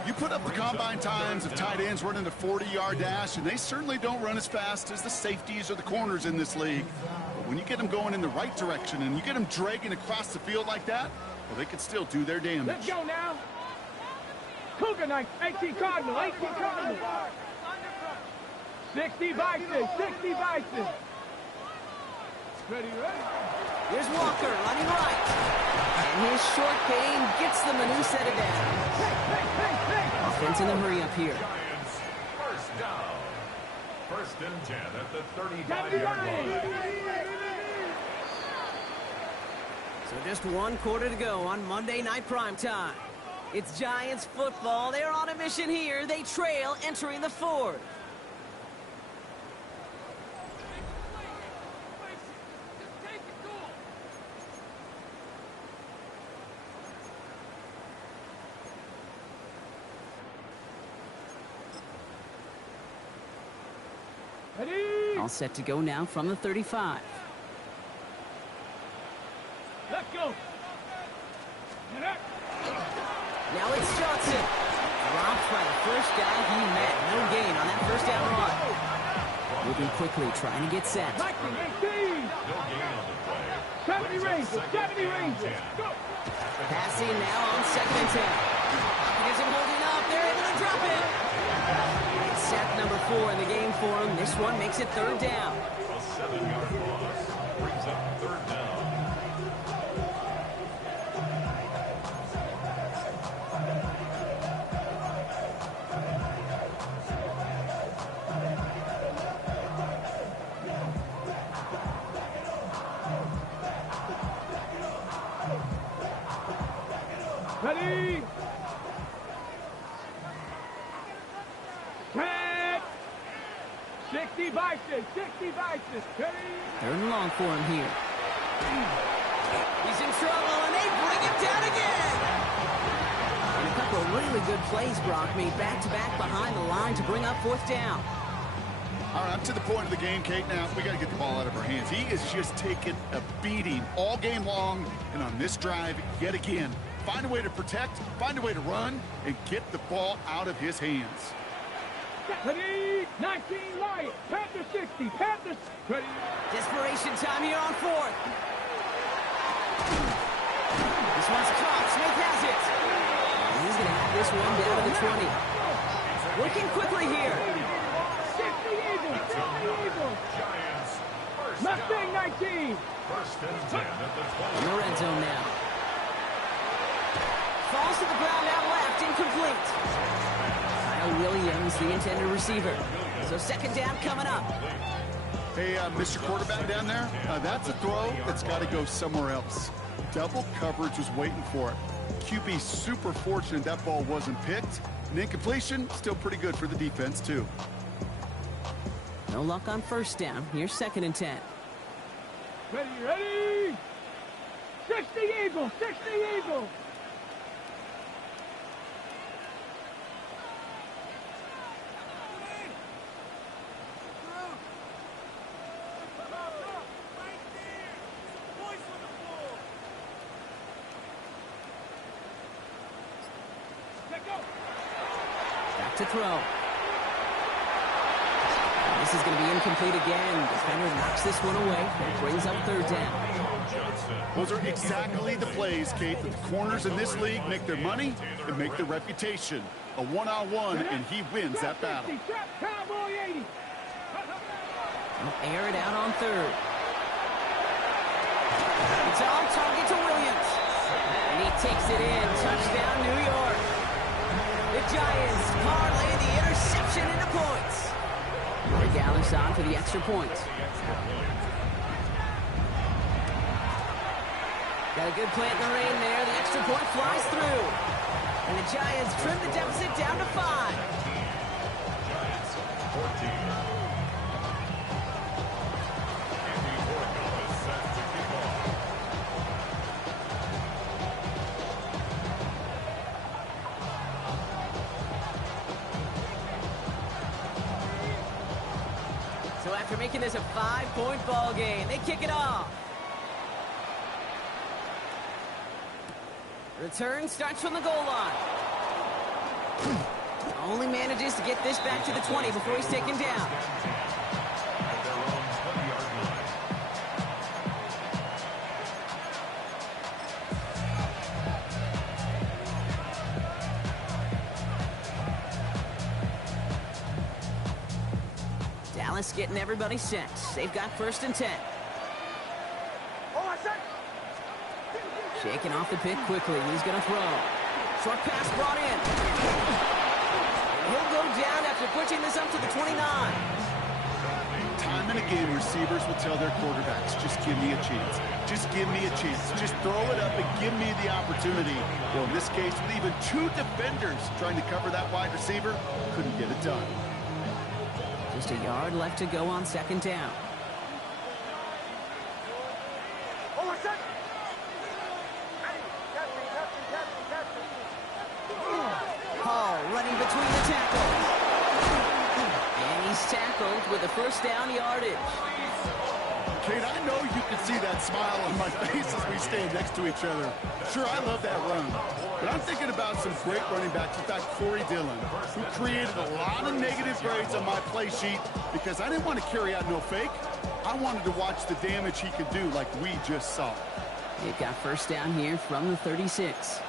You put up the combine times of tight ends running a 40-yard dash, and they certainly don't run as fast as the safeties or the corners in this league. But when you get them going in the right direction and you get them dragging across the field like that, well, they can still do their damage. Let's go now. Cougar Knights, 18 Cardinal, 18 Cardinal. 60 Bison, 60 Bison. Ready, ready. Here's Walker running right. And his short gain gets them a new set of downs. Hey. Offense in the hurry up here. Giants, first down. First and 10 at the 35-yard line. So just 1 quarter to go on Monday Night Primetime. It's Giants football. They're on a mission here. They trail entering the 4th. Ready. All set to go now from the 35. Let's go. Get up. Now it's Johnson. Dropped by the first guy he met. No gain on that first down run. Moving quickly, trying to get set. 19, 18. No gain on the play. 70 Rangers, 70 Rangers. Go. Passing now on 2nd and 10. Gets him holding up. They're able to drop it. It's sack number 4 in the game for him. This one makes it 3rd down. A 7-yard loss brings up 3rd down. Ready. Red. 60 Bison, 60 Bison. Ready. 3rd and long for him here. He's in trouble, and they bring him down again. And a couple of really good plays Brock made back-to-back behind the line to bring up 4th down. All right, I'm to the point of the game, Kate. Now, we got to get the ball out of our hands. He is just taking a beating all game long, and on this drive, yet again, find a way to protect, find a way to run, and get the ball out of his hands. Ready. 19 Lions. Panther 60. Panthers. Ready. Desperation time here on 4th. This one's caught. Smith has it. And he's going to have this one down to the 20. Working quickly here. 60 Eagles. 60 Eagles. Giants, first Mustang down. 19. First and 10 at the In 20. the red zone now. Falls to the ground out left. Incomplete. Kyle Williams, the intended receiver. So 2nd down coming up. Hey, Mr. Quarterback down there, that's a throw that's got to go somewhere else. Double coverage was waiting for it. QB super fortunate that ball wasn't picked. And incompletion, still pretty good for the defense, too. No luck on 1st down. Here's 2nd and 10. Ready, ready. 60 Eagles, 60 Eagles. Back to throw. This is going to be incomplete again. Defender knocks this one away and brings up 3rd down. Those are exactly the plays, Kate, that the corners in this league make their money and make their reputation. A one-on-one, and he wins that battle. Cowboy 80. Air it out on 3rd. It's on target to Williams. And he takes it in. Touchdown, New York. The Giants parlay the interception into points. Ray Gallis on for the extra point. Got a good play in the rain there. The extra point flies through. And the Giants trim the deficit down to 5. Giants 14. Andy Oracle is set to kick off. So after making this a 5-point ball game, they kick it off. Return starts from the goal line. Only manages to get this back to the 20 before he's taken down. At their own 20-yard line. Dallas getting everybody set. They've got 1st and 10. Shaking off the pick quickly. He's going to throw. Short pass brought in. He'll go down after pushing this up to the 29. Time and again, receivers will tell their quarterbacks, just give me a chance. Just give me a chance. Just throw it up and give me the opportunity. Well, in this case, with even 2 defenders trying to cover that wide receiver, couldn't get it done. Just a yard left to go on 2nd down. Hall running between the tackles. And he's tackled with a 1st down yardage. Kate, I know you can see that smile on my face as we stand next to each other. Sure, I love that run. But I'm thinking about some great running backs. In fact, Corey Dillon, who created a lot of negative grades on my play sheet because I didn't want to carry out no fake. I wanted to watch the damage he could do like we just saw. They've got 1st down here from the 36.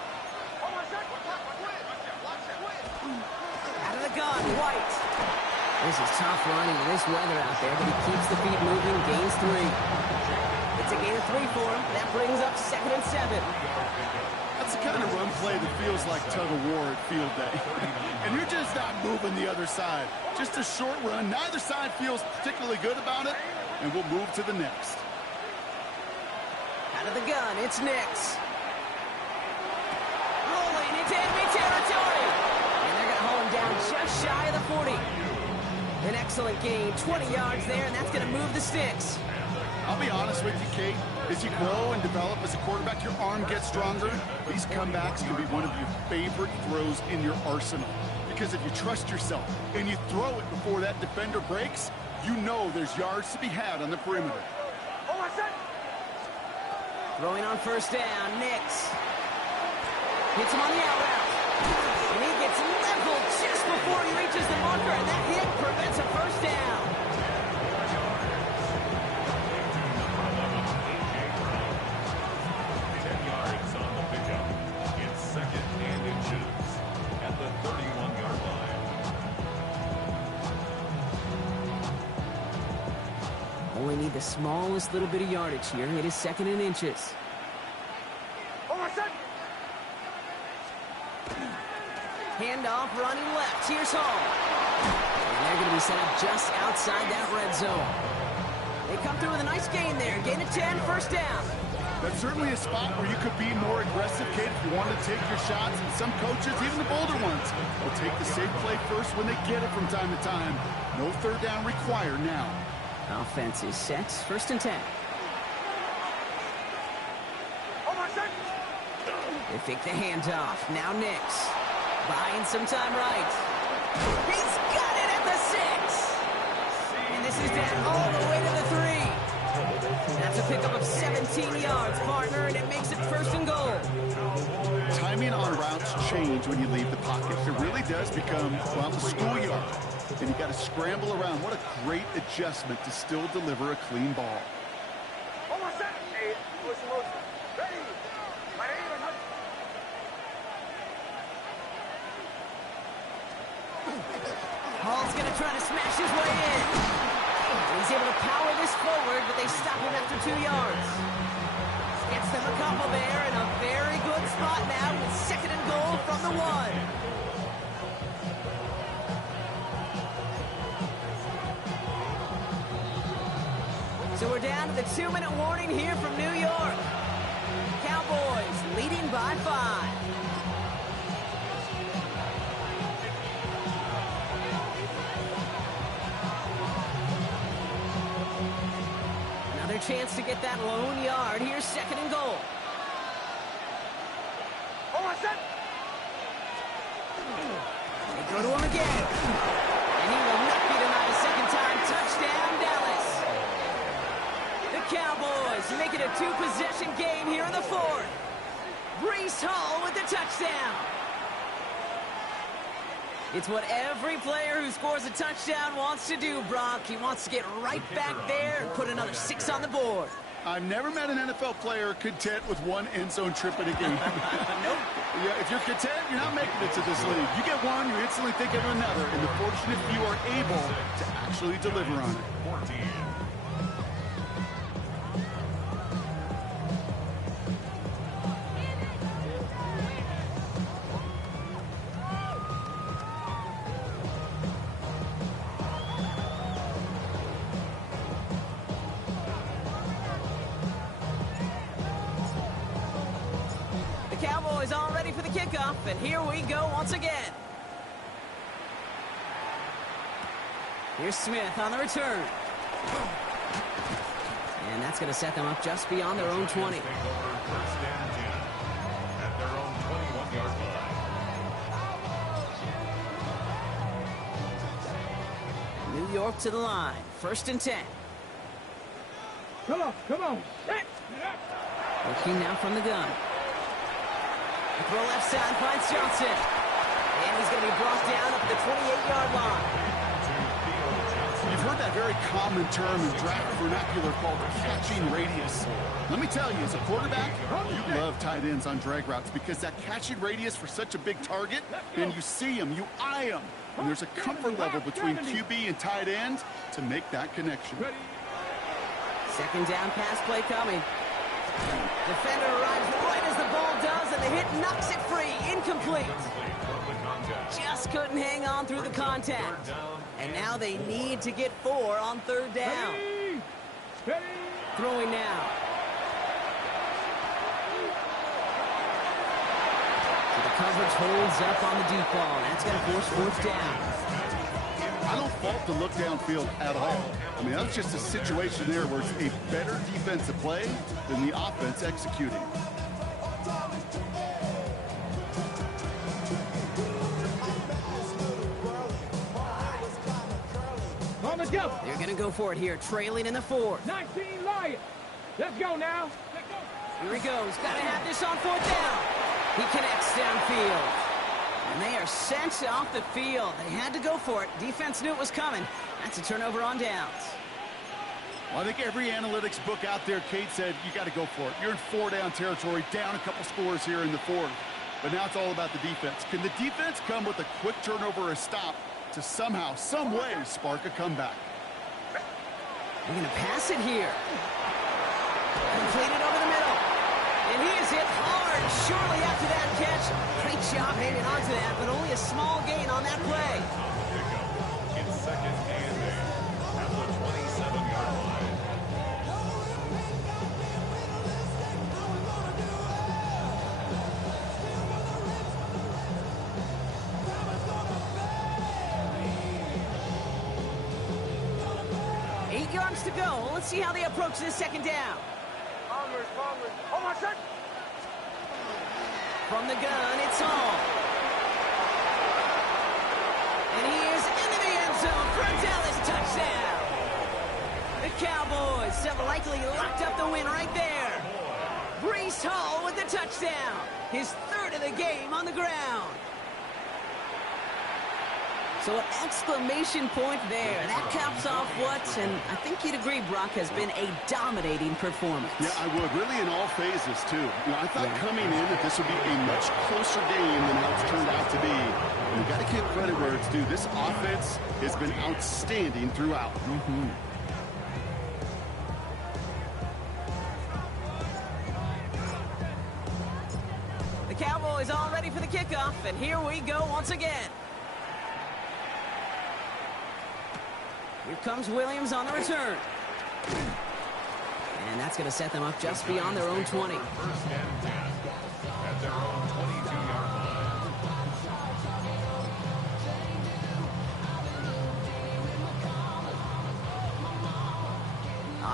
Out of the gun, White. This is tough running in this weather out there, but he keeps the feet moving, gains 3. It's a gain of 3 for him. That brings up 2nd and 7. That's the kind of run play that feels like tug-of-war at field day. And you're just not moving the other side. Just a short run. Neither side feels particularly good about it, and we'll move to the next. Out of the gun, it's Nix. Rolling into enemy territory. And they're going to haul him down just shy of the 40. An excellent gain, 20 yards there, and that's going to move the sticks. I'll be honest with you, Kate. As you grow and develop as a quarterback, your arm gets stronger. These comebacks can be one of your favorite throws in your arsenal. Because if you trust yourself and you throw it before that defender breaks, you know there's yards to be had on the perimeter. Throwing on 1st down, Nix. Hits him on the out route. And he gets leveled just before he reaches the marker, and that hit prevents a 1st down. Only need the smallest little bit of yardage here. It is 2nd and inches. Handoff running left. Here's Hall. And they're going to be set up just outside that red zone. They come through with a nice gain there. Gain of 10, 1st down. That's certainly a spot where you could be more aggressive, Kate, if you want to take your shots. And some coaches, even the bolder ones, will take the safe play first when they get it from time to time. No 3rd down required now. Offense is set. 1st and 10. They fake the handoff. Now Nix. Buying some time right. He's got it at the 6. And this is down all the way to the 3. That's a pickup of 17 yards, partner, and it makes it 1st and goal. Timing on routes change when you leave the pocket. It really does become, well, the schoolyard. And you got to scramble around. What a great adjustment to still deliver a clean ball. Hall's going to try to smash his way in. He's able to power this forward, but they stop him after 2 yards. Gets them a couple there in a very good spot. spot now with 2nd and goal from the 1. So we're down to the 2-minute warning here from New York. Cowboys leading by 5. Another chance to get that lone yard. Here's 2nd and goal. They go to him again. And he will not be denied a second time. Touchdown, Dallas. The Cowboys make it a 2-possession game here in the 4th. Breece Hall with the touchdown. It's what every player who scores a touchdown wants to do, Brock. He wants to get right back there and put another 6 on the board. I've never met an NFL player content with one end zone trip in a game. Nope. Yeah, if you're content, you're not making it to this league. You get one, you instantly think of another, and the fortunate few are able to actually deliver on it. 14. Cowboys all ready for the kickoff, and here we go once again. Here's Smith on the return. And that's going to set them up just beyond their own 20. Take over 1st and 10 at their own 21-yard line. New York to the line. 1st and 10. Come on, come on. Looking now from the gun. The throw left side finds Johnson. And he's going to be brought down up at the 28-yard line. You've heard that very common term in draft vernacular called catching radius. Let me tell you, as a quarterback, you love tight ends on drag routes because that catching radius for such a big target, and you see him, you eye him, and there's a comfort level between QB and tight end to make that connection. 2nd down pass play coming. Defender arrives right as the ball does, and the hit knocks it free. Incomplete. Just couldn't hang on through the contact. And now they need to get 4 on 3rd down. Throwing now. So the coverage holds up on the deep ball. That's going to force 4th down. I don't fault the look downfield at all. I mean, that's just a situation there where it's a better defensive play than the offense executing. On the go. They're going to go for it here, trailing in the 4th. 19 Lions. Let's go now. Let's go. Here he goes. Got to have this on 4th down. He connects downfield. And they are sent off the field. They had to go for it. Defense knew it was coming. That's a turnover on downs. Well, I think every analytics book out there, Kate said, you got to go for it. You're in 4-down territory, down a couple scores here in the 4th. But now it's all about the defense. Can the defense come with a quick turnover or a stop to somehow, some way, spark a comeback? They're going to pass it here. Completed over the middle. And he is hit hard shortly after that catch. Great job hanging on to that, but only a small gain on that play. It's 2nd and 8 at the 27-yard line. Yards to go. Let's see how they approach this 2nd down. From the gun, it's Hall. And he is into the end zone for a Dallas touchdown. The Cowboys have likely locked up the win right there. Breece Hall with the touchdown. His 3rd of the game on the ground. So an exclamation point there. That caps off what, and I think you'd agree, Brock, has been a dominating performance. Yeah, I would. Really in all phases, too. You know, I thought coming in that this would be a much closer game than how it's turned out to be. And you got to give credit where it's due. This offense has been outstanding throughout. The kickoff, and here we go once again. Here comes Williams on the return. And that's going to set them up just beyond their own 20. First and 10 at their own 22-yard line.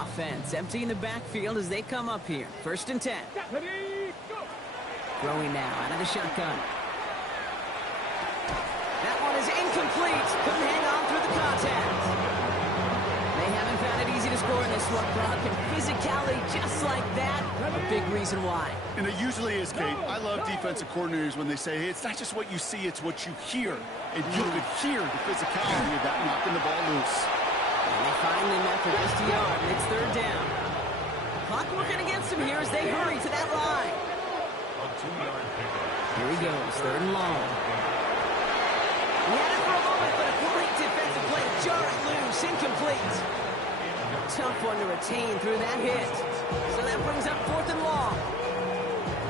Offense emptying the backfield as they come up here. First and 10. Ready, go. Throwing now out of the shotgun. That one is incomplete. Couldn't hang on through the contact. They haven't found it easy to score in this one, Brock. And physicality just like that, a big reason why. And it usually is, Kate. I love defensive coordinators when they say, hey, it's not just what you see, it's what you hear. And you could hear the physicality of that knocking the ball loose. And they finally met for just a yard, and it's third down. Clock working against them here as they hurry to that line. A 2-yard pickup. Here he goes, third and long. He had it for a moment, but a great defensive play. Jar it loose, incomplete. Tough one to retain through that hit. So that brings up fourth and long.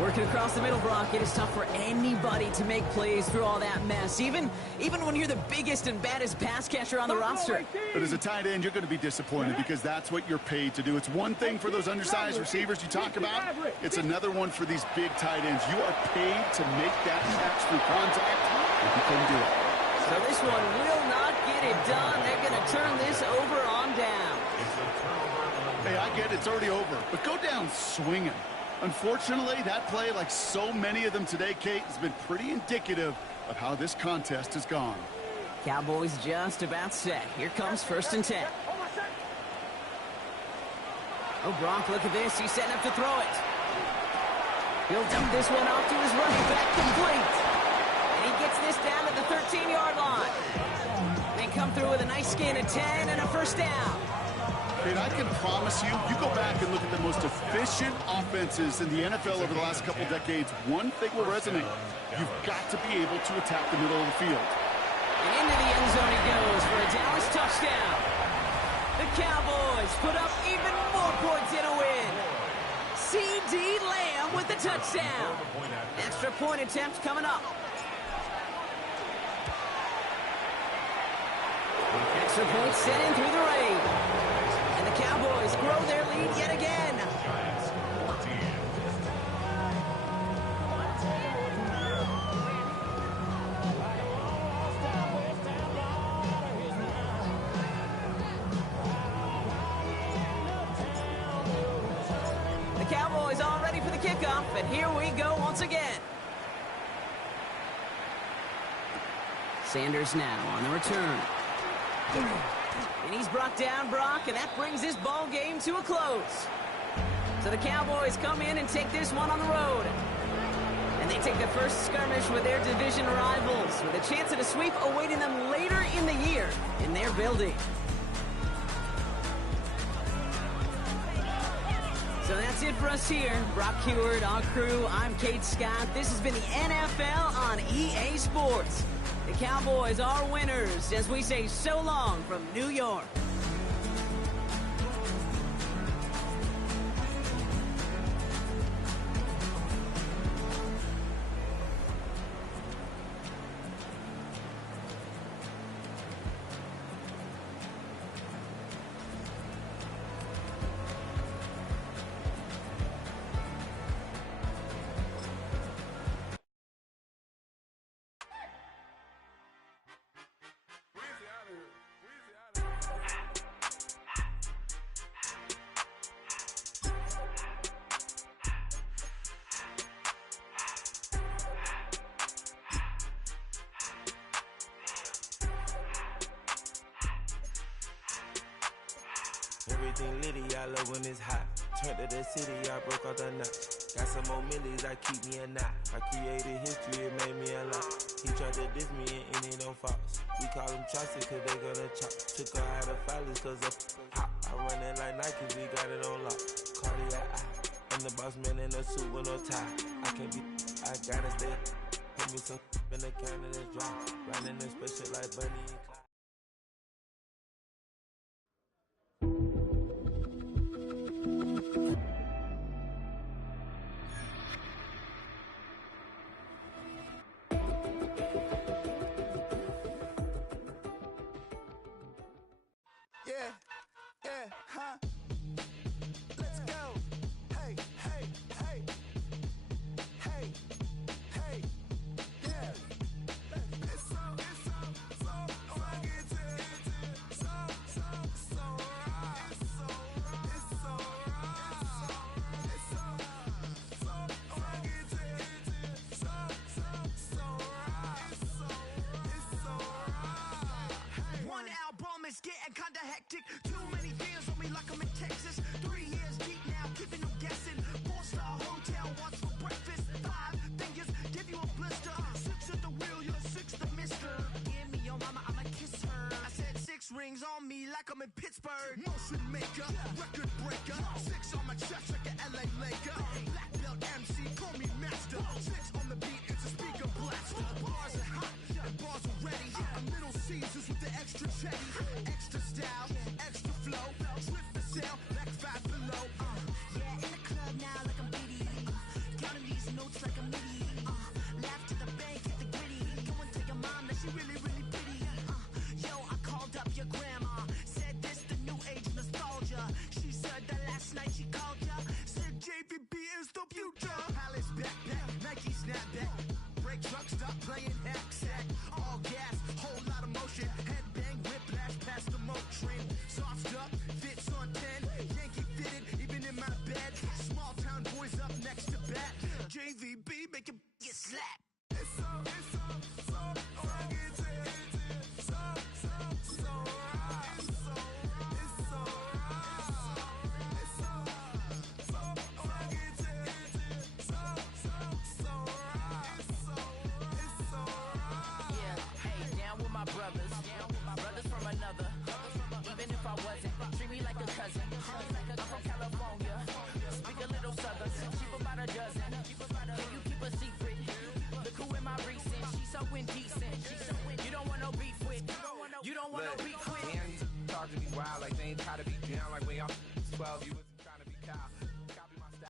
Working across the middle, Brock, it is tough for anybody to make plays through all that mess, even when you're the biggest and baddest pass catcher on the roster. But as a tight end, you're going to be disappointed because that's what you're paid to do. It's one thing for those undersized receivers you talk about. It's another one for these big tight ends. You are paid to make that catch through contact, and you couldn't do it. So this one will not get it done. They're going to turn this over on down. Hey, I get it's already over, but go down swinging. Unfortunately, that play, like so many of them today, Kate, has been pretty indicative of how this contest has gone. Cowboys just about set. Here comes first and 10. Oh, Brock, look at this. He's setting up to throw it. He'll dump this one off to his running back, complete. And he gets this down at the 13-yard line. They come through with a nice gain of 10 and a first down. And I can promise you, you go back and look at the most efficient offenses in the NFL over the last couple decades, one thing will resonate. You've got to be able to attack the middle of the field. And into the end zone he goes for a Dallas touchdown. The Cowboys put up even more points in a win. C.D. Lamb with the touchdown. Extra point attempt coming up. Extra point set in through the rain. And the Cowboys grow their lead yet again. Giants 14. The Cowboys all ready for the kickoff, and here we go once again. Sanders now on the return. And he's brought down, Brock, and that brings this ball game to a close. So the Cowboys come in and take this one on the road. And they take the first skirmish with their division rivals, with a chance at a sweep awaiting them later in the year in their building. So that's it for us here. Brock Heward, our crew, I'm Kate Scott. This has been the NFL on EA Sports. The Cowboys are winners as we say so long from New York. Everything litty, I love when it's hot. Turned to the city, I broke out the notch. Got some more millies, I keep me a knot. I created history, it made me a lot. He tried to diss me and it don't false. We call them chopsticks cause they gonna chop. Took her out of filers cause of hot. I run it like Nike, we got it on lock. Cardiac eye. I'm the boss man in a suit with no tie. I can't be, I gotta stay. Put me some in the can of this dry. Riding in special like Bunny and Clyde. One album is getting kinda hectic. Too many deals on me like I'm in Texas. 3 years deep now, keeping them guessing. 4-star hotel, what's for breakfast? 5 fingers, give you a blister. 6 at the wheel, you're 6 the mister. Give me your mama, I'ma kiss her. I said 6 rings on me like I'm in Pittsburgh. Motion maker, record breaker. 6 on my chest like an LA Laker. Black belt MC, call me master. 6 on the beat, it's a speaker blaster. Bars are hot, and bars are ready. A Middle Caesars with the extra chetty. Extra style, extra flow. Trip for sale, back 5 below. Yeah, in the club now like I'm Diddy. Counting these notes like a MIDI. Laugh to the bank, hit the gritty. Go and tell your mom that she really, really pretty. Yo, I called up your grandma. Said this the new age nostalgia. She said that last night she called ya. Said JVB is the future. Palace backpack, Nike snapback. Break truck, stop playing hack sack. All gas, whole lot of motion. Headbang, whiplash past the Motrin. Soft stuff, fits on 10. Yankee fitted, even in my bed. Small town boys up next to bat. JVB make it get slapped. It's so rugged. Brothers from another. Even if I wasn't, treat me like a cousin. I'm from California. Speak a little southern. Cheap about a dozen. Can you keep a secret? Look who in my recent. She's so indecent. You don't want no beef with. You don't want no beef with. Damn, you talk to me wild like they ain't try to be down like when y'all 12. You was trying to be Kyle.